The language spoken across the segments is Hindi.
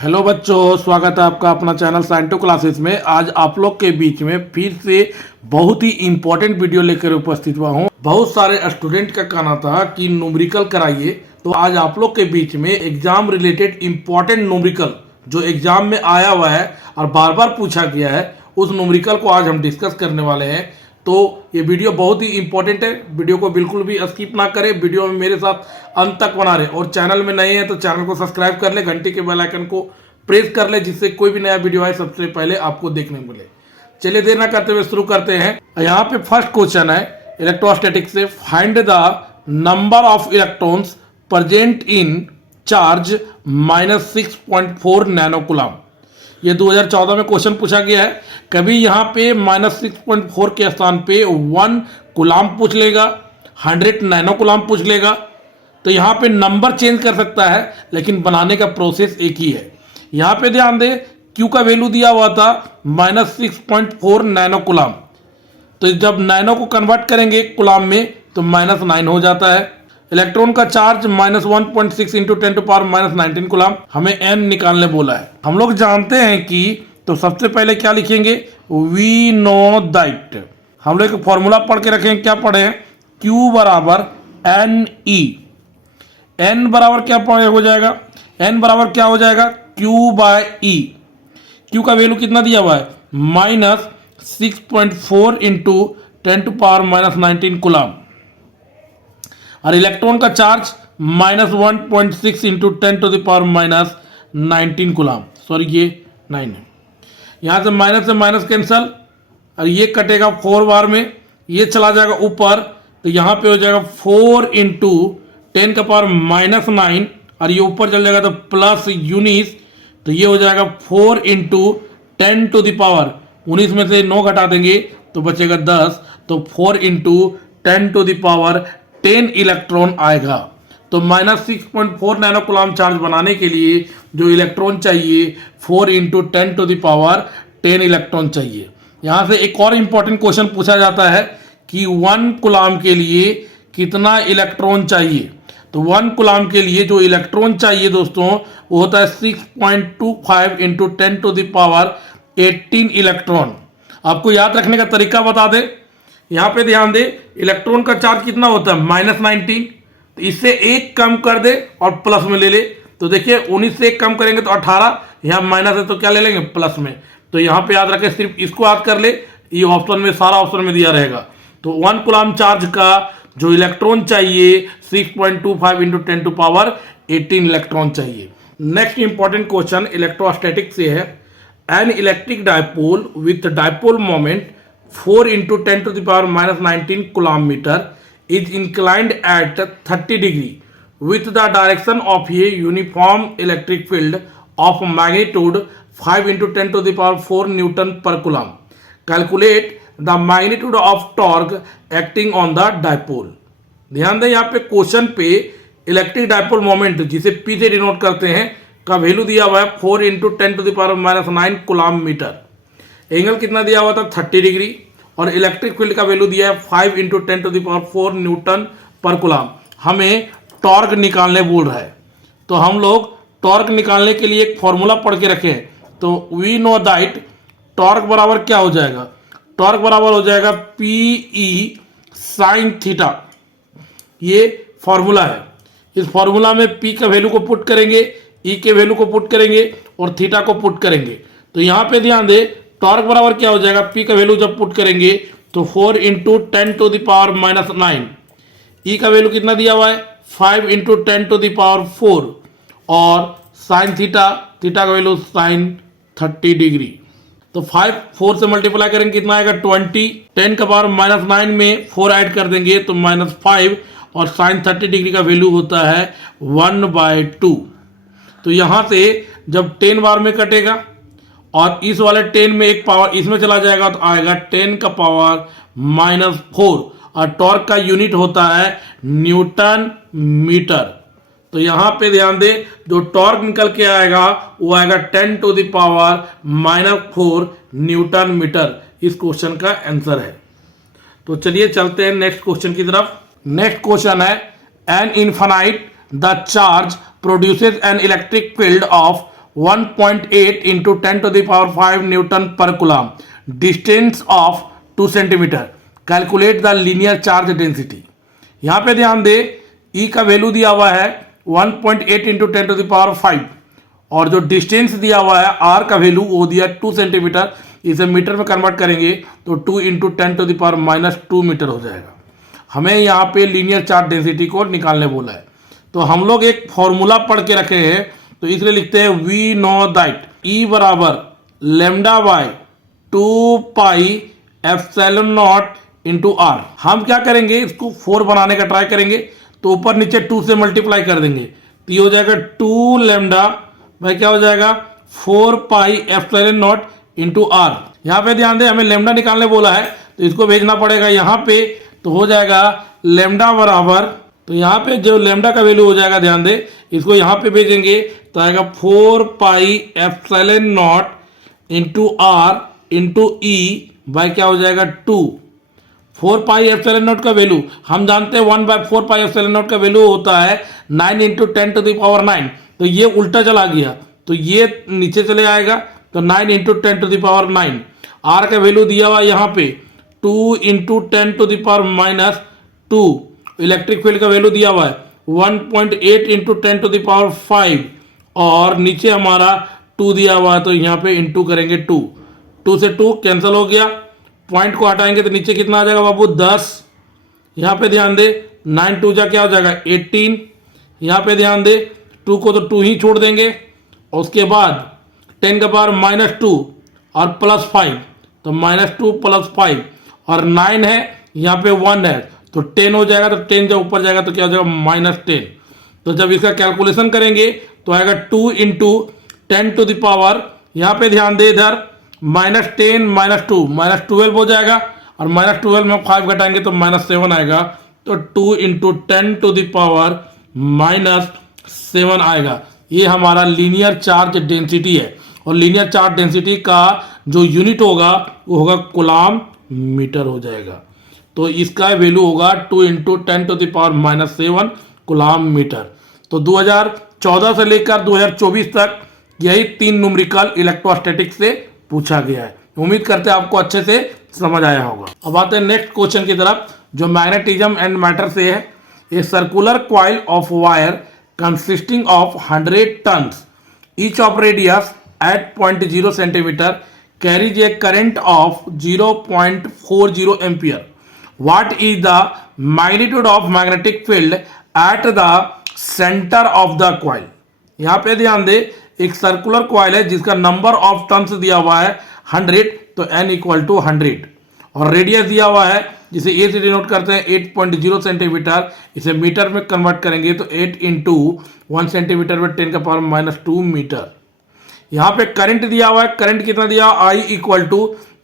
हेलो बच्चों, स्वागत है आपका अपना चैनल साइंटो क्लासेस में। आज आप लोग के बीच में फिर से बहुत ही इम्पोर्टेंट वीडियो लेकर उपस्थित हुआ हूँ। बहुत सारे स्टूडेंट का कहना था कि न्यूमेरिकल कराइए, तो आज आप लोग के बीच में एग्जाम रिलेटेड इम्पोर्टेंट न्यूमेरिकल जो एग्जाम में आया हुआ है और बार बार पूछा गया है, उस न्यूमेरिकल को आज हम डिस्कस करने वाले हैं। तो ये वीडियो बहुत ही इंपॉर्टेंट है, वीडियो को बिल्कुल भी स्किप ना करें, वीडियो में मेरे साथ अंत तक बना रहे। और चैनल में नए हैं तो चैनल को सब्सक्राइब कर ले, घंटी के बेल आइकन को प्रेस कर ले, जिससे कोई भी नया वीडियो आए सबसे पहले आपको देखने मिले। चलिए देर ना करते हुए शुरू करते हैं। यहाँ पे फर्स्ट क्वेश्चन है इलेक्ट्रोस्टैटिक्स से, find the number of electrons present in charge -6.4 nano coulomb. ये 2014 में क्वेश्चन पूछा गया है। कभी यहाँ पे -6.4 के स्थान पे 1 कूलम पूछ लेगा, 100 नैनो कूलम पूछ लेगा, तो यहाँ पे नंबर चेंज कर सकता है, लेकिन बनाने का प्रोसेस एक ही है। यहाँ पे ध्यान दे, Q का वैल्यू दिया हुआ था -6.4 नैनो कूलम, तो जब नैनो को कन्वर्ट करेंगे कूलम में तो -9 हो जाता है। इलेक्ट्रॉन का चार्ज -1.6 इंटू 10⁻⁻19 कूलम, हमें n निकालने बोला है। हम लोग जानते हैं कि, तो सबसे पहले क्या लिखेंगे, वी नो दैट। हम लोग एक फॉर्मूला पढ़ के रखें, क्या पढ़े हैं, Q बराबर NE। n बराबर क्या हो जाएगा, n बराबर क्या हो जाएगा, Q/E। Q का वैल्यू कितना दिया हुआ है, -6.4 इंटू 10⁻⁻19 कूलम, और इलेक्ट्रॉन का चार्ज -1.6 इंटू 10⁻⁻19 कूलम। सॉरी, ये 9 है। यहाँ से माइनस कैंसल, और ये कटेगा 4 बार में, ये चला जाएगा ऊपर, तो यहाँ पे हो जाएगा 4 इंटू 10⁻⁻9, और ये ऊपर चल जाएगा तो प्लस 19, तो ये हो जाएगा 4 इंटू 10⁻19 में से 9 घटा देंगे तो बचेगा 10, तो 4 इंटू 10⁻10 इलेक्ट्रॉन आएगा। तो -6.4 नैनो कूलम चार्ज बनाने के लिए जो इलेक्ट्रॉन चाहिए 4 इंटू 10⁻10 इलेक्ट्रॉन चाहिए। यहाँ से एक और इंपॉर्टेंट क्वेश्चन पूछा जाता है कि 1 कूलम के लिए कितना इलेक्ट्रॉन चाहिए। तो 1 कूलम के लिए जो इलेक्ट्रॉन चाहिए दोस्तों, वो होता है 6.25 इंटू 10⁻18 इलेक्ट्रॉन। आपको याद रखने का तरीका बता दे, यहाँ पे ध्यान दे, इलेक्ट्रॉन का चार्ज कितना होता है, -19, तो इससे 1 कम कर दे और प्लस में ले ले। तो देखिए 19 से 1 कम करेंगे तो 18, यहाँ माइनस है तो क्या ले लेंगे, प्लस में। तो यहाँ पे याद रखें, सिर्फ इसको याद कर ले, ये ऑप्शन में, सारा ऑप्शन में दिया रहेगा। तो 1 कूलम चार्ज का जो इलेक्ट्रॉन चाहिए 6.25 इंटू 10⁻18 इलेक्ट्रॉन चाहिए। नेक्स्ट इंपॉर्टेंट क्वेश्चन इलेक्ट्रोस्टैटिक से है, an electric dipole with dipole moment 4 into 10⁻19 coulomb metre is inclined at 30 degree with the direction of a uniform electric field of magnitude 5 into 10⁴ newton per coulomb. Calculate the magnitude of torque acting on the dipole. ध्यान दें, यहाँ पे क्वेश्चन पे इलेक्ट्रिक डायपोल मोमेंट, जिसे P से डिनोट करते हैं, का वैल्यू दिया हुआ है 4 इंटू 10⁻�9 कूलम मीटर। एंगल कितना दिया हुआ था, 30 डिग्री, और इलेक्ट्रिक फील्ड का वैल्यू दिया है 5 इंटू 10⁴ न्यूटन पर कूलम। हमें टॉर्क निकालने बोल रहा है, तो हम लोग टॉर्क निकालने के लिए एक फॉर्मूला पढ़ के रखे हैं। तो वी नो दैट टॉर्क बराबर क्या हो जाएगा, टॉर्क बराबर हो जाएगा PE sin थीटा। ये फॉर्मूला है, इस फॉर्मूला में P का वैल्यू को पुट करेंगे, E के वैल्यू को पुट करेंगे और थीटा को पुट करेंगे। तो यहाँ पे ध्यान दे, टॉर्क बराबर क्या हो जाएगा, P का वैल्यू जब पुट करेंगे तो 4 इंटू 10⁻⁻9, E का वैल्यू कितना दिया हुआ है, 5 इंटू 10⁴, और साइन थीटा का वैल्यू sin 30 डिग्री। तो 4 से मल्टीप्लाई करेंगे कितना आएगा, 20, 10⁻⁻9 में 4 ऐड कर देंगे तो -5, और साइन 30 डिग्री का वैल्यू होता है 1/2। तो यहाँ से जब 10 बार में कटेगा और इस वाले 10 में एक पावर इसमें चला जाएगा तो आएगा 10⁻⁻4, और टॉर्क का यूनिट होता है न्यूटन मीटर। तो यहाँ पे ध्यान दे, जो टॉर्क निकल के आएगा वो आएगा 10⁻⁻4 न्यूटन मीटर। इस क्वेश्चन का आंसर है। तो चलिए चलते हैं नेक्स्ट क्वेश्चन की तरफ। नेक्स्ट क्वेश्चन है, an infinite the charge produces an electric field of 1.8 into 10⁵ newton per coulomb, distance of 2 centimetre, calculate the linear charge density. यहाँ पे ध्यान दे, ई का वैल्यू दिया हुआ है 1.8 इंटू 10⁵ और जो डिस्टेंस दिया हुआ है आर का वैल्यू वो दिया 2 सेंटीमीटर। इसे मीटर में कन्वर्ट करेंगे तो 2 इंटू 10⁻² मीटर हो जाएगा। हमें यहाँ पे लीनियर चार्ज डेंसिटी को निकालने बोला है, तो हम लोग एक फॉर्मूला पढ़ के रखे हैं, तो इसलिए लिखते हैं वी नो दैट ई बराबर lambda by 2 pi epsilon naught into R. हम क्या करेंगे, इसको 4 बनाने का ट्राई करेंगे, तो ऊपर नीचे 2 से मल्टीप्लाई कर देंगे, तो ये हो जाएगा 2 लैम्डा भाई क्या हो जाएगा 4 pi epsilon naught into R. यहाँ पे ध्यान दे, हमें लैम्डा निकालने बोला है, तो इसको भेजना पड़ेगा यहाँ पे, तो हो जाएगा लैम्डा बराबर, तो यहाँ पे जो लैम्डा का वैल्यू हो जाएगा, ध्यान दे इसको यहाँ पे भेजेंगे तो आएगा 4 pi epsilon naught into R into E by क्या हो जाएगा 2। 4 पाई एप्सिलॉन नॉट का वैल्यू हम जानते हैं 1/4 पाई एप्सिलॉन नॉट का वैल्यू होता है 9 इंटू 10⁹9, तो ये उल्टा चला गया, तो ये नीचे चले आएगा, तो 9 इंटू 10⁹9। आर का वैल्यू दिया हुआ यहाँ पे 2 इंटू 10⁻²। इलेक्ट्रिक फील्ड का वैल्यू दिया हुआ है 1.8 इंटू 10⁵, और नीचे हमारा 2 दिया हुआ है, तो यहाँ पे इंटू करेंगे 2 से 2 कैंसिल हो गया, पॉइंट को हटाएंगे तो नीचे कितना आ जाएगा बाबू 10। यहाँ पे ध्यान दे 9 2 जा क्या हो जाएगा 18। यहाँ पे ध्यान दे 2 को तो 2 ही छोड़ देंगे, और उसके बाद 10⁻² और +5, तो -2 + 5 और 9 है, यहाँ पे 1 है, तो 10 हो जाएगा, तो 10 जब ऊपर जाएगा तो क्या हो जाएगा -10। तो जब इसका कैलकुलेशन करेंगे तो आएगा 2 इंटू 10⁻, यहाँ पे ध्यान दे इधर -10 -2 -12 हो जाएगा, और -12 में 5 घटाएंगे तो -7 आएगा, तो 2 इंटू 10⁻⁻7 आएगा। ये हमारा लीनियर चार्ज डेंसिटी है, और लीनियर चार्ज डेंसिटी का जो यूनिट होगा वो होगा कूलम मीटर हो जाएगा, तो इसका वैल्यू होगा 2 इंटू 10⁻⁻7 कूलम मीटर। तो 2014 से लेकर 2024 तक यही 3 न्यूमेरिकल इलेक्ट्रोस्टैटिक्स से पूछा गया है। उम्मीद करते हैं आपको अच्छे से समझ आया होगा। अब आते हैं नेक्स्ट क्वेश्चन की तरफ, जो मैग्नेटिज्म एंड मैटर से है। A circular coil of wire consisting of 100 turns each of radius at 0.0 centimeter carries a current of 0.40 ampere. What is the magnitude of magnetic field at the center of the coil? यहाँ पे ध्यान दे, एक सर्कुलर कॉइल है जिसका नंबर ऑफ टर्न्स दिया हुआ है 100, तो n = 100, और रेडियस दिया हुआ है जिसे a से डिनोट करते हैं 8.0 सेंटीमीटर। इसे मीटर में कन्वर्ट करेंगे तो 8 इंटू 1 सेंटीमीटर में 10⁻² मीटर। यहाँ पे करंट दिया हुआ है, करंट कितना दिया हुआ I =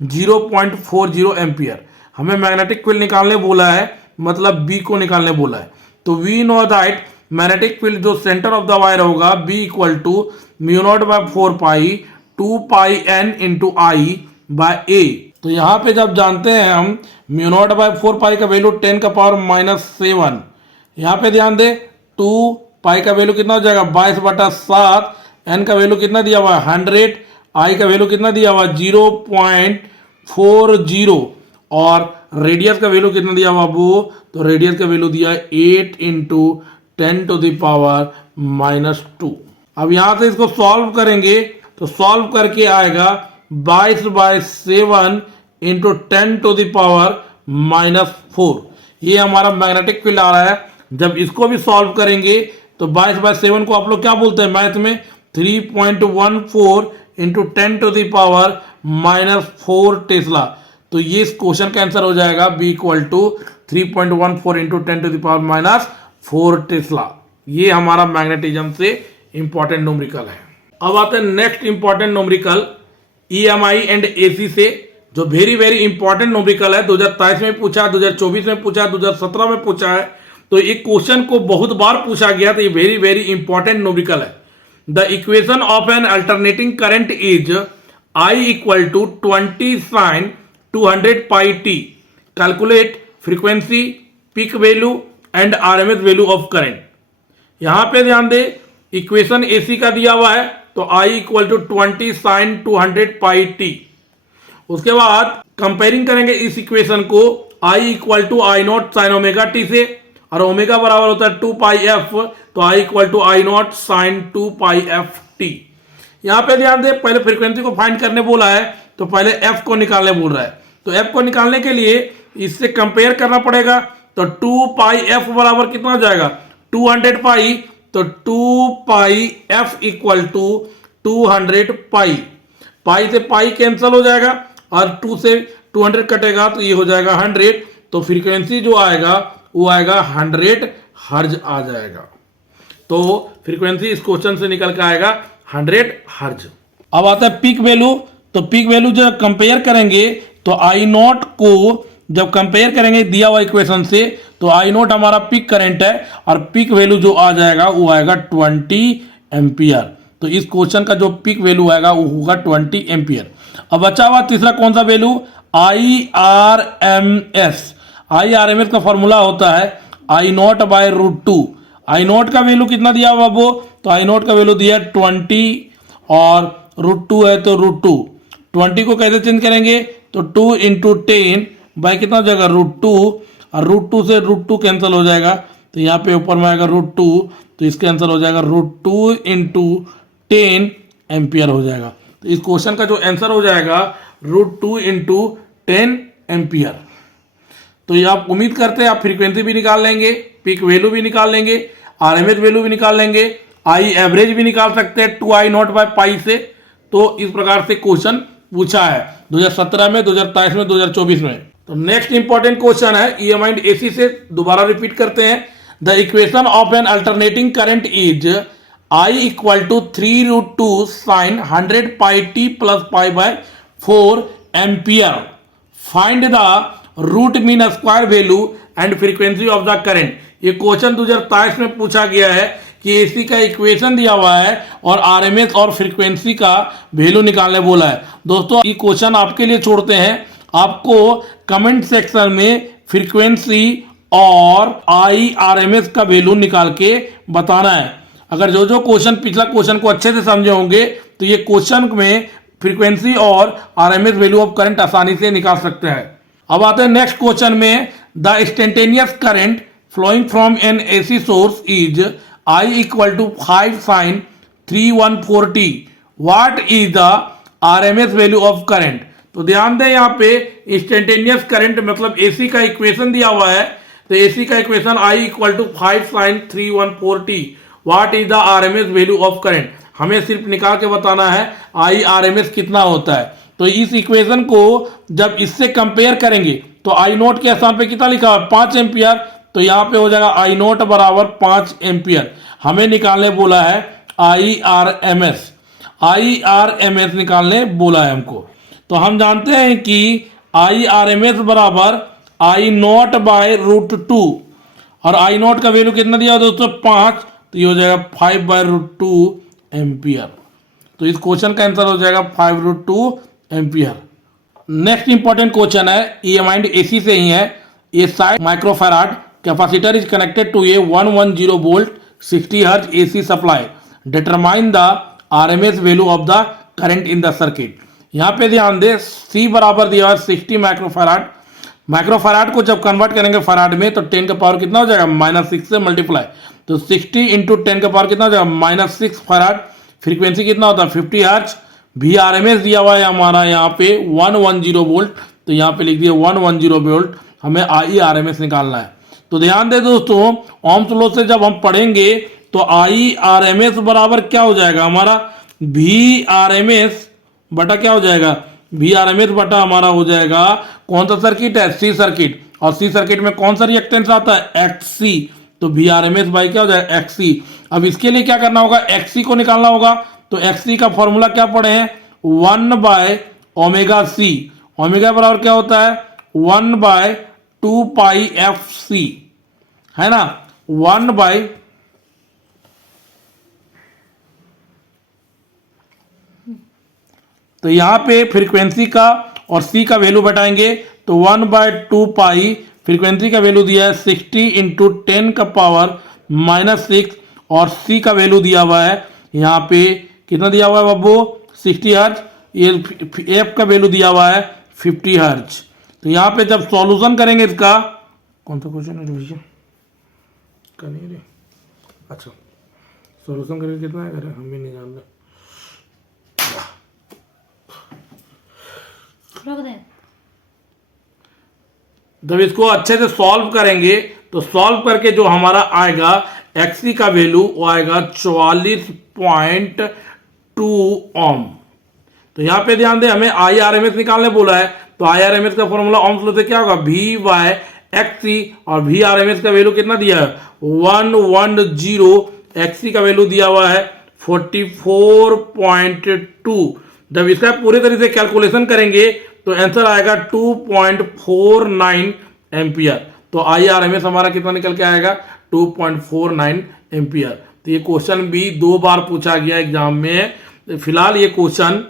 0.40 एम्पियर। हमें मैग्नेटिक फील्ड निकालने बोला है, मतलब B को निकालने बोला है, तो we know that magnetic field जो सेंटर ऑफ द वायर होगा B = μ0/4 pi 2 pi n into I/A। तो यहाँ पे जब जानते हैं हम μ0/4 पाई का वैल्यू 10⁻⁻7, यहाँ पे ध्यान दे 2 पाई का वैल्यू कितना हो जाएगा 22/7, n का वैल्यू कितना दिया हुआ है 100, I का वैल्यू कितना दिया हुआ है 0.40, और रेडियस का वैल्यू कितना दिया हुआ बाबू, तो रेडियस का वैल्यू दिया है 8 इंटू 10⁻²। अब यहाँ से इसको सॉल्व करेंगे, तो सॉल्व करके आएगा 22/7 इंटू 10⁻⁻4। ये हमारा मैग्नेटिक फील्ड आ रहा है। जब इसको भी सॉल्व करेंगे तो 22/7 को आप लोग क्या बोलते हैं मैथ में 3.14 इंटू 10⁻⁻4 टेस्ला। तो ये इस क्वेश्चन का आंसर हो जाएगा B = 3.14 इंटू 10⁻⁻4 टेस्ला। ये हमारा मैग्नेटिज्म से इंपॉर्टेंट न्यूमेरिकल है। अब आते हैं next important numerical EMI and AC से, जो वेरी वेरी इंपॉर्टेंट न्यूमेरिकल है। 2023 में पूछा, 2024 में पूछा, 2017 में पूछा है, तो एक क्वेश्चन को बहुत बार पूछा गया, तो ये वेरी वेरी इंपॉर्टेंट न्यूमेरिकल है। The equation of an alternating current is I = 20 sin 200 pi t। Calculate frequency, peak value and RMS value of current. यहां पे ध्यान दे, इक्वेशन AC का दिया हुआ है, तो I equal to 20 sine 200 pi T. उसके बाद कंपेयरिंग करेंगे इस इक्वेशन को I equal to I naught sine omega T से, और ओमेगा बराबर होता है 2 पाई एफ, तो I equal to I naught sine 2 pi F T. यहां पे ध्यान दे, पहले फ्रीक्वेंसी को फाइंड करने बोला है तो पहले एफ को निकालने बोल रहा है। तो एफ को निकालने के लिए इससे कंपेयर करना पड़ेगा। तो 2 पाई एफ बराबर कितना हो जाएगा 200 पाई, तो 2 पाई एफ इक्वल टू 200 पाई। पाई से पाई कैंसिल हो जाएगा और 2 से 200 कटेगा तो ये हो जाएगा 100। तो फ्रीक्वेंसी जो आएगा वो आएगा 100 हर्ज आ जाएगा। तो फ्रीक्वेंसी इस क्वेश्चन से निकल के आएगा 100 हर्ज। अब आता है पीक वैल्यू। तो पीक वैल्यू जब कंपेयर करेंगे तो आई नॉट को जब कंपेयर करेंगे दिया हुआ इक्वेशन से, तो आई नॉट हमारा पीक करंट है और पीक वैल्यू जो आ जाएगा वो आएगा 20 एम्पियर। तो इस क्वेश्चन का जो पीक वैल्यू आएगा वो होगा 20 एम्पियर। अब बचा हुआ तीसरा कौन सा value, I R M S. I R M S का फॉर्मूला होता है I naught by root two. I naught का वैल्यू कितना दिया हुआ वो, तो आई नॉट का वैल्यू दिया 20 और रूट टू है तो रूट टू। 20 को कैसे चेंज करेंगे, तो 2 इंटू 10 बाई कितना हो जाएगा रूट टू, और रूट टू से रूट टू कैंसिल हो जाएगा तो यहाँ पे ऊपर में आएगा रूट टू, तो इस कैंसिल हो जाएगा रूट टू इंटू 10 एम्पियर हो जाएगा। तो इस क्वेश्चन का जो आंसर हो जाएगा रूट टू इंटू 10 एम्पियर। तो ये आप उम्मीद करते हैं आप फ्रीक्वेंसी भी निकाल लेंगे, पीक वैल्यू भी निकाल लेंगे, आरएमएस वैल्यू भी निकाल लेंगे, आई एवरेज भी निकाल सकते हैं 2 आई नॉट बाय पाई से। तो इस प्रकार से क्वेश्चन पूछा है 2017 में, 2023 में, 2024 में। तो नेक्स्ट इंपॉर्टेंट क्वेश्चन है ईएमआई एंड एसी से, दोबारा रिपीट करते हैं। The equation of an alternating current is I equal to 3 root two sine 100 pi T plus pi by 4 ampere. Find the root mean square value and frequency of the current. ये क्वेश्चन 2023 में पूछा गया है कि एसी का इक्वेशन दिया हुआ है और आरएमएस और फ्रीक्वेंसी का वैल्यू निकालने बोला है। दोस्तों ये क्वेश्चन आपके लिए छोड़ते हैं, आपको कमेंट सेक्शन में फ्रीक्वेंसी और आई आरएमएस का वैल्यू निकाल के बताना है। अगर जो जो क्वेश्चन पिछला क्वेश्चन को अच्छे से समझे होंगे तो ये क्वेश्चन में फ्रीक्वेंसी और आरएमएस वैल्यू ऑफ करंट आसानी से निकाल सकते हैं। अब आते हैं नेक्स्ट क्वेश्चन में। The instantaneous current flowing from an AC source is I equal to 5 sine 314t। What is the RMS value of current. तो ध्यान दें यहाँ पे इंस्टेंटेनियस करंट मतलब एसी का इक्वेशन दिया हुआ है। तो एसी का equation I equal to 5 sine 314t। What is the RMS value of current. हमें सिर्फ निकाल के बताना है आई आरएमएस कितना होता है। तो इस इक्वेशन को जब इससे कंपेयर करेंगे तो आई नोट के स्थान पे कितना लिखा है 5 एम्पियर, तो यहाँ पे हो जाएगा आई नोट बराबर 5 एम्पियर। हमें निकालने बोला है I R M S. I R M S निकालने बोला है हमको। तो हम जानते हैं कि आई आर एम एस बराबर आई नोट बाय रूट टू, और आई नोट का वैल्यू कितना दिया दोस्तों 5, तो ये हो जाएगा 5 बाय रूट टू एम्पियर। तो इस क्वेश्चन का आंसर हो जाएगा 5 root two ampere. Next important question है ईएमआई एंड एसी से ही है। ये 60 microfarad capacitor is connected to a 110 volt 60 hertz AC supply. Determine the RMS value of the current in the circuit. यहाँ पे ध्यान दे सी बराबर दिया है 60 माइक्रोफैराड। माइक्रोफैराड को जब कन्वर्ट करेंगे फैराड में तो 10 का पावर कितना हो जाएगा -6 से मल्टीप्लाई, तो 60 इंटू 10 का पावर कितना हो जाएगा -6 फैराड। फ्रीक्वेंसी कितना होता है 50 हर्ट्ज। भी आरएमएस दिया हुआ है हमारा यहाँ पे 110 वोल्ट, तो यहाँ पे लिख दिया 110 वोल्ट। हमें आई आरएमएस निकालना है। तो ध्यान दे दोस्तों ओम्स लॉ से जब हम पढ़ेंगे तो आई आरएमएस बराबर क्या हो जाएगा हमारा भी आरएमएस बटा क्या हो जाएगा भी आरएमएस बटा हमारा हो जाएगा कौन सा सर्किट है सी सर्किट, और सी सर्किट में कौन सा रिएक्टेंस आता है एक्ससी। तो भी आरएमएस बाई क्या हो जाएगा एक्ससी। अब इसके लिए क्या करना होगा एक्ससी को निकालना होगा। तो एक्ससी का फॉर्मूला क्या पढ़े हैं 1 बाय ओमेगा सी। ओमेगा बराबर क्या होता है 1 बाय 2 पाई एफ सी, है ना 1 बाय तो यहां पे फ्रीक्वेंसी का और सी का वैल्यू बताएंगे। तो 1 बाय 2 पाई फ्रीक्वेंसी का वैल्यू दिया है 60 इंटू 10 का पावर -6 और सी का वैल्यू दिया हुआ है यहाँ पे कितना दिया हुआ है बाबू 60 हर्ट्ज, ये एफ का वैल्यू दिया हुआ है 50 हर्ट्ज। तो यहाँ पे जब सॉल्यूशन करेंगे इसका, कौन सा क्वेश्चन है रिवीजन का नहीं रे, अच्छा सॉल्यूशन करेंगे कितना है, करे हम भी नहीं जान रहे, जब इसको अच्छे से सॉल्व करेंगे तो सॉल्व करके जो हमारा आएगा एक्सी का वैल्यू वो आएगा 44.2 ओम। तो यहां पे ध्यान दें, हमें आई आर एम एस निकालने बोला है, तो आई आर एम एस का फॉर्मूला ओम्स लो से क्या होगा वी वाई एक्सी, और वी आर एम एस का वैल्यू कितना दिया है 110, एक्सी का वैल्यू दिया हुआ है 44.2। जब इसका पूरे तरीके से कैलकुलेशन करेंगे तो आंसर आएगा 2.49 एम्पियर। तो आई आर एम एस हमारा कितना निकल के आएगा 2.49 एम्पियर। तो ये क्वेश्चन भी 2 बार पूछा गया एग्जाम में। फिलहाल ये क्वेश्चन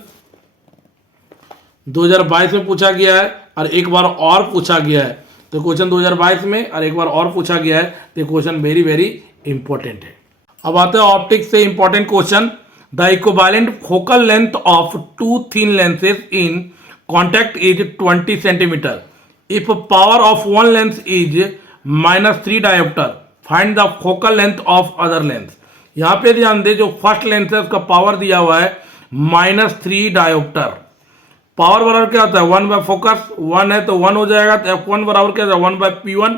2022 में पूछा गया है और एक बार और पूछा गया है। तो क्वेश्चन 2022 में और एक बार और पूछा गया है, तो क्वेश्चन वेरी वेरी इंपॉर्टेंट है। अब आते हैं ऑप्टिक्स से important question. The equivalent focal length of 2 thin lenses in contact is 20 centimetre. If power of one lens is -3 dioptre, find the focal length of other lens. यहां पे ध्यान दे, जो फर्स्ट लेंस है उसका पावर दिया हुआ है -3 डायोप्टर। पावर बराबर क्या होता है 1 बाय फोकस, 1 है तो 1 हो जाएगा, तो F1 बराबर क्या होता है 1 बाय P1,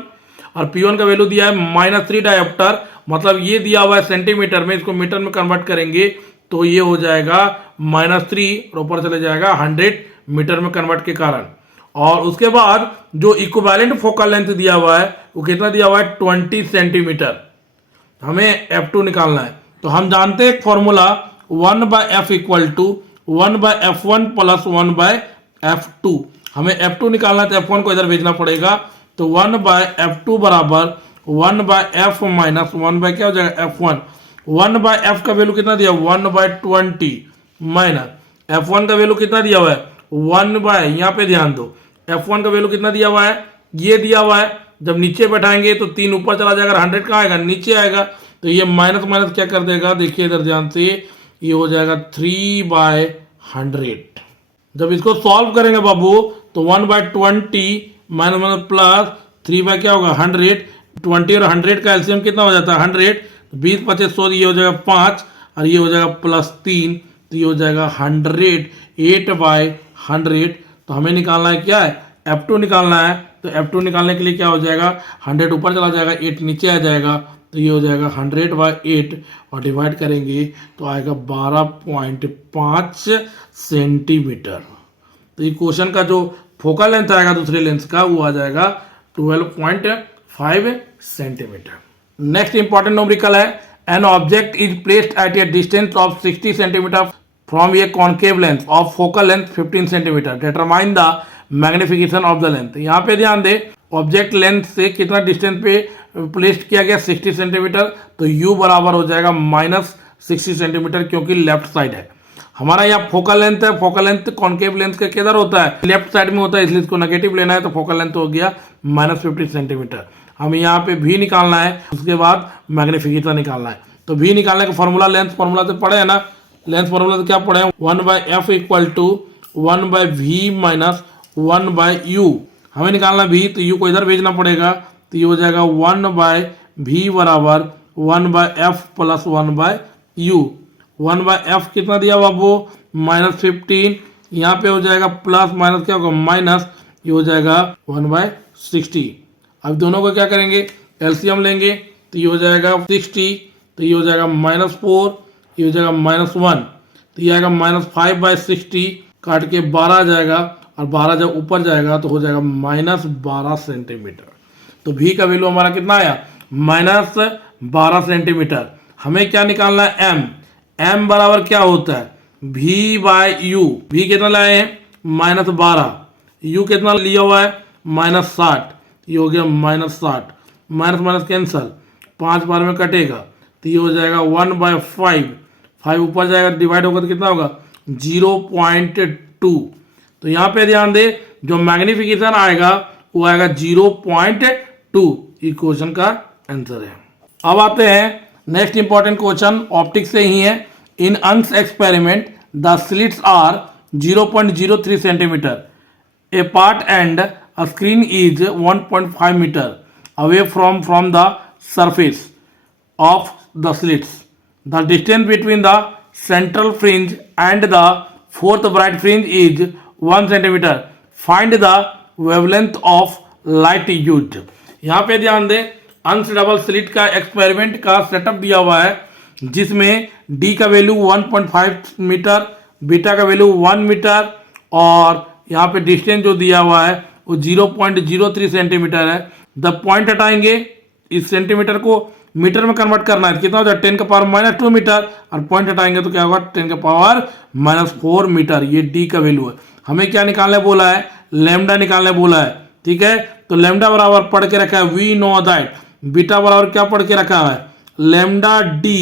और P1 का वैल्यू दिया है -3 डायोप्टर, मतलब ये दिया हुआ है सेंटीमीटर में, इसको मीटर में कन्वर्ट करेंगे तो ये हो जाएगा -3 और ऊपर चले जाएगा 100 मीटर में कन्वर्ट के कारण। और उसके बाद जो इक्विवेलेंट फोकल लेंथ दिया हुआ है वो कितना दिया हुआ है 20 सेंटीमीटर। हमें F2 निकालना है, तो हम जानते हैं एक formula 1 by F equal to 1 by F1 plus 1 by F2। हमें F2 निकालना है तो F1 को इधर भेजना पड़ेगा, तो 1 बाय F2 बराबर 1 बाय F माइनस 1 बाय क्या हो जाएगा F1। 1 बाय F का वैल्यू कितना दिया 1 बाय 20 माइनस F1 का वैल्यू कितना दिया हुआ है 1 बाय, यहाँ पे ध्यान दो F1 का वैल्यू कितना दिया हुआ है, ये दिया हुआ है। जब नीचे बैठाएंगे तो 3 ऊपर चला जाएगा, 100 कहाँ आएगा नीचे आएगा, तो ये माइनस माइनस क्या कर देगा, देखिए इधर ध्यान से, ये हो जाएगा 3 बाय 100। जब इसको सॉल्व करेंगे बाबू तो 1 by 20 minus minus plus 3 by क्या होगा 100, 20 और 100 का एलसीएम कितना हो जाता है 100, 20 25 100, ये हो जाएगा 5 और ये हो जाएगा +3, तो ये हो जाएगा 100, 8 बाय 100। तो हमें निकालना है क्या है F2 निकालना है, तो F2 निकालने के लिए क्या हो जाएगा 100 ऊपर चला जाएगा, 8 नीचे आ जाएगा, तो ये हो जाएगा 100 बाय 8 और डिवाइड करेंगे तो आएगा 12.5 सेंटीमीटर। तो ये क्वेश्चन का जो फोकल लेंथ आएगा दूसरे लेंस का वो आ जाएगा 12.5 सेंटीमीटर। नेक्स्ट इंपॉर्टेंट न्यूमेरिकल है, an object is placed at A distance of 60 centimetre from a concave length of focal length 15 centimetre, determine the magnification of the length. यहाँ पे ध्यान दे, ऑब्जेक्ट लेंथ से कितना डिस्टेंस पे प्लेस्ड किया गया 60 सेंटीमीटर, तो u बराबर हो जाएगा -60 सेंटीमीटर, क्योंकि लेफ्ट साइड है हमारा। यहाँ फोकल लेंथ है, फोकल लेंथ कॉन्केव लेंस का किधर होता है लेफ्ट साइड में होता है, इसलिए इसको नेगेटिव लेना है, तो फोकल लेंथ हो गया -50 सेंटीमीटर। हमें यहाँ पे v निकालना है, उसके बाद मैग्निफिकेशन निकालना है। तो v निकालने का फॉर्मूला लेंथ फॉर्मूला से पढ़े है ना, लेंथ फॉर्मूला से क्या पढ़े 1 by F equal to 1 by V minus 1 by U। हमें निकालना v, तो u को इधर भेजना पड़ेगा, तो ये हो जाएगा 1 बाय V बराबर 1 by F plus 1 by U। 1 by F कितना दिया बाबू -15, यहाँ पे हो जाएगा प्लस माइनस क्या होगा माइनस, ये हो जाएगा 1 बाय 60। अब दोनों को क्या करेंगे एलसीएम लेंगे, तो ये हो जाएगा 60, तो ये हो जाएगा -4, ये हो जाएगा -1, तो ये आएगा -5 बाय 60, काट के 12 आ जाएगा, और 12 जब ऊपर जाएगा तो हो जाएगा -12 सेंटीमीटर। तो v का वैल्यू हमारा कितना आया -12 सेंटीमीटर। हमें क्या निकालना है m, m बराबर क्या होता है v बाय u। v कितना लाए हैं -12, u कितना लिया हुआ है -60, ये हो गया -60, माइनस माइनस कैंसल, 5 बार में कटेगा, तो ये हो जाएगा 1 बाय 5 ऊपर जाएगा डिवाइड होगा तो कितना होगा 0.2। तो यहाँ पे ध्यान दे, जो मैग्निफिकेशन आएगा वो आएगा 0.2। ये क्वेश्चन का आंसर है। अब आते हैं नेक्स्ट इंपॉर्टेंट क्वेश्चन, ऑप्टिक्स से ही है। In Young's experiment, the slits are 0.03 centimeter apart and a screen is 1.5 meter away from the surface of the slits. The distance between the central fringe and the fourth bright fringe is 1 centimeter. Find the wavelength of light used. यहाँ पे ध्यान दें, अंश डबल स्लिट का एक्सपेरिमेंट का सेटअप दिया हुआ है जिसमें डी का वैल्यू 1.5 मीटर, बीटा का वैल्यू 1 मीटर और यहाँ पे डिस्टेंस जो दिया हुआ है वो 0.03 सेंटीमीटर है। द पॉइंट हटाएंगे, इस सेंटीमीटर को मीटर में कन्वर्ट करना है, कितना हो जाए 10 का पावर -2 मीटर और पॉइंट हटाएंगे तो क्या होगा 10 का पावर -4 मीटर। ये डी का वैल्यू है। हमें क्या निकालने बोला है, लैम्डा निकालने बोला है। ठीक है, तो लैम्डा बराबर पढ़ के रखा है वी नो दैट, बीटा बराबर क्या पढ़ के रखा है लैम्डा डी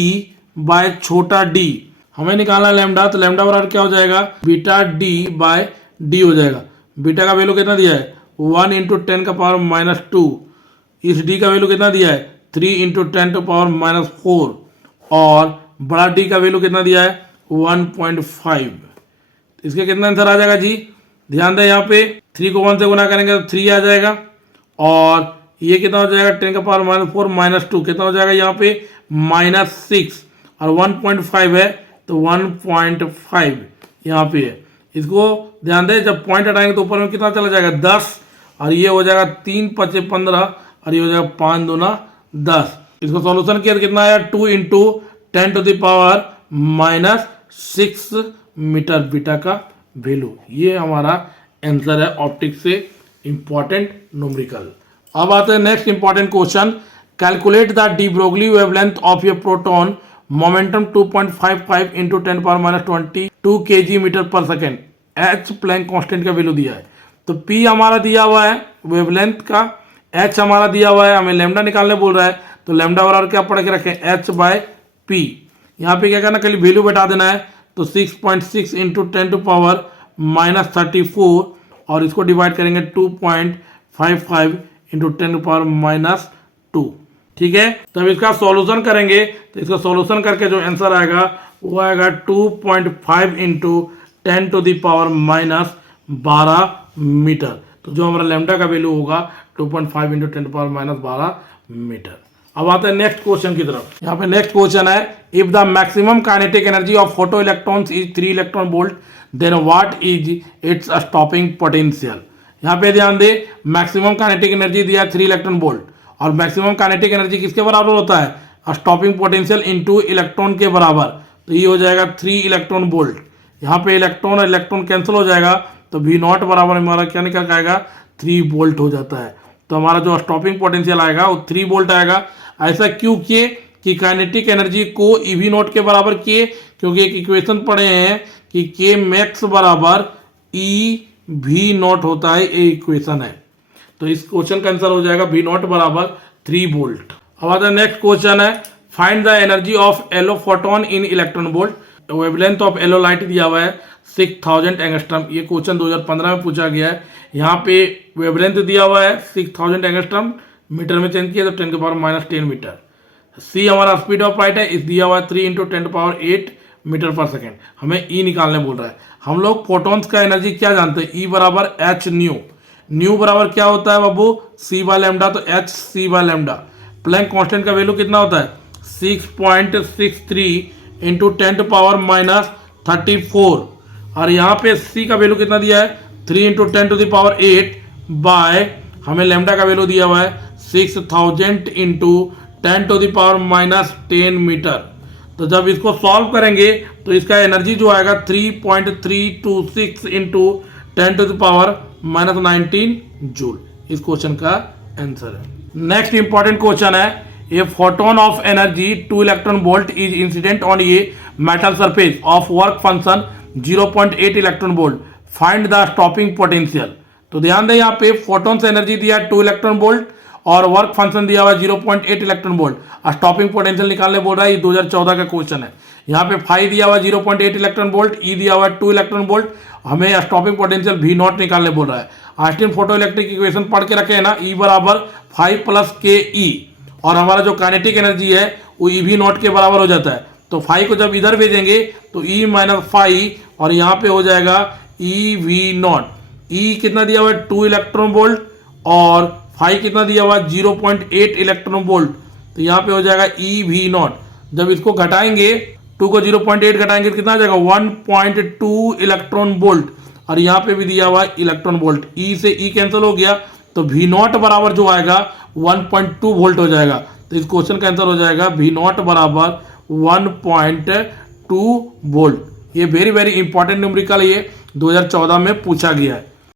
बाय छोटा डी। हमें निकालना लैम्डा, तो लैम्डा बराबर क्या हो जाएगा बीटा डी बाय डी हो जाएगा। बीटा का वैल्यू कितना दिया है 1 इंटू 10 का पावर -2, इस डी का वैल्यू कितना दिया है 3 इंटू 10 टू पावर -4 और बड़ा डी का वैल्यू कितना दिया है 1.5। इसके कितना आंसर आ जाएगा जी, ध्यान दें यहाँ पे 3 को 1 से गुना करेंगे तो 3 आ जाएगा और ये कितना हो जाएगा 10 का पावर -4 -2 कितना हो जाएगा यहाँ पे -6 और 1.5 है तो 1.5 यहाँ पे है। इसको ध्यान दें, जब पॉइंट हटाएंगे तो ऊपर में कितना चला जाएगा 10 और ये हो जाएगा 3 × 5 = 15 और ये हो जाएगा 5 × 2 = 10। इसको सॉल्यूशन किया तो कितना आया 2 into 10 to the power -6 metre beta का वैल्यू। ये हमारा आंसर है ऑप्टिक्स से इंपॉर्टेंट न्यूमेरिकल। अब आते हैं next important question, calculate the de Broglie wavelength of a proton momentum 2.55 into 10 22 kg metre पर सेकेंड। एच प्लैंक कांस्टेंट का वैल्यू दिया है, तो पी हमारा दिया हुआ है वेवलेंथ का, एच हमारा दिया हुआ है, हमें लैम्डा निकालने बोल रहा है, तो लैम्डा बराबर क्या पढ़ के रखें एच बाय पी। यहाँ पे क्या करना, खाली वैल्यू बैठा देना है, तो 6.6 इंटू 10 टू पावर -34 और इसको डिवाइड करेंगे 2.55 इंटू 10 टू पावर -2। ठीक है, तब इसका सॉल्यूशन करेंगे तो इसका सॉल्यूशन करके जो आंसर आएगा वो आएगा 2.5 into 10 to the power -12 metre. तो जो हमारा लैम्डा का वैल्यू होगा 2.5 इंटू 10 टू पावर -12 मीटर। अब आते हैं नेक्स्ट क्वेश्चन की तरफ। यहाँ पे नेक्स्ट क्वेश्चन है, if the maximum kinetic energy of photoelectrons is 3 electron volt then what is its stopping potential. यहाँ पे ध्यान दे, मैक्सिमम काइनेटिक एनर्जी दिया 3 इलेक्ट्रॉन वोल्ट और मैक्सिमम काइनेटिक एनर्जी किसके बराबर होता है स्टॉपिंग पोटेंशियल इनटू इलेक्ट्रॉन के बराबर, तो ये हो जाएगा 3 इलेक्ट्रॉन वोल्ट। यहाँ पे इलेक्ट्रॉन और इलेक्ट्रॉन कैंसिल हो जाएगा तो V0 बराबर हमारा क्या निकल के आएगा 3 वोल्ट हो जाता है। तो हमारा जो स्टॉपिंग पोटेंशियल आएगा वो 3 वोल्ट आएगा। ऐसा क्यों किए कि काइनेटिक एनर्जी को EV0 के बराबर किए, क्योंकि एक इक्वेशन पढ़े हैं कि K मैक्स बराबर EV0 होता है, ये इक्वेशन है। तो इस क्वेश्चन का आंसर हो जाएगा V0 बराबर 3 वोल्ट। अब आता है नेक्स्ट क्वेश्चन है, find the energy of yellow photon in electron volt. Wavelength of yellow light दिया हुआ है 6000 एंगस्ट्रम। ये क्वेश्चन 2015 में पूछा गया है। यहाँ पे वेवलेंथ दिया हुआ है 6000 एंगस्ट्रम, मीटर में चेंज किया तो 10 के पावर -10 मीटर। सी हमारा स्पीड ऑफ लाइट है, इस दिया हुआ है 3 इंटू 10 टू पावर 8 मीटर पर सेकेंड। हमें ई निकालने बोल रहा है। हम लोग फोटोन्स का एनर्जी क्या जानते हैं, ई बराबर एच न्यू। न्यू बराबर क्या होता है बाबू सी बाय लैम्डा, तो H C by lambda. Planck constant का वैल्यू कितना होता है 6.63 इंटू 10 टू पावर -34 और यहाँ पे सी का वैल्यू कितना दिया है 3 into 10 to the power 8 by हमें लैम्डा का वैल्यू दिया हुआ है 6000 into 10 to the power -10 metre. तो जब इसको सॉल्व करेंगे तो इसका एनर्जी जो आएगा 3.326 into 10 to the power -19 joule. इस क्वेश्चन का आंसर है। नेक्स्ट इंपॉर्टेंट क्वेश्चन है, a photon of energy 2 electron volt is incident on a metal surface of work function 0.8 electron volt, find the stopping potential. तो ध्यान दें, यहाँ पे फोटोन से एनर्जी दिया 2 इलेक्ट्रॉन वोल्ट और वर्क फंक्शन दिया हुआ 0.8 इलेक्ट्रॉन वोल्ट। स्टॉपिंग पोटेंशियल निकालने बोल रहा है, ये 2014 का क्वेश्चन है। यहाँ पे फाई दिया हुआ 0.8 इलेक्ट्रॉन वोल्ट, ई दिया हुआ 2 इलेक्ट्रॉन वोल्ट, हमें स्टॉपिंग पोटेंशियल V0 निकालने बोल रहा है। आइंस्टीन फोटो इलेक्ट्रिक इक्वेशन पढ़ के रखे हैं ना, E बराबर 5 + KE और हमारा जो काइनेटिक एनर्जी है वो EV0 के बराबर हो जाता है। तो 5 को जब इधर भेजेंगे तो E माइनस 5 और यहाँ पे हो जाएगा EV0। E कितना दिया हुआ है 2 इलेक्ट्रॉन वोल्ट और 5 कितना दिया हुआ है 0.8 इलेक्ट्रॉन वोल्ट, तो यहाँ पे हो जाएगा EV0। जब इसको घटाएंगे 2 को 0.8 घटाएंगे तो कितना आ जाएगा 1.2 इलेक्ट्रॉन वोल्ट और यहाँ पे भी दिया हुआ है इलेक्ट्रॉन वोल्ट। E से E कैंसिल हो गया तो V0 बराबर जो आएगा 1.2 वोल्ट हो जाएगा। तो इस क्वेश्चन का आंसर हो जाएगा V0 बराबर 1.2 वोल्ट। ये वेरी वेरी इंपॉर्टेंट न्यूमेरिकल ये 2014 में पूछा गया है।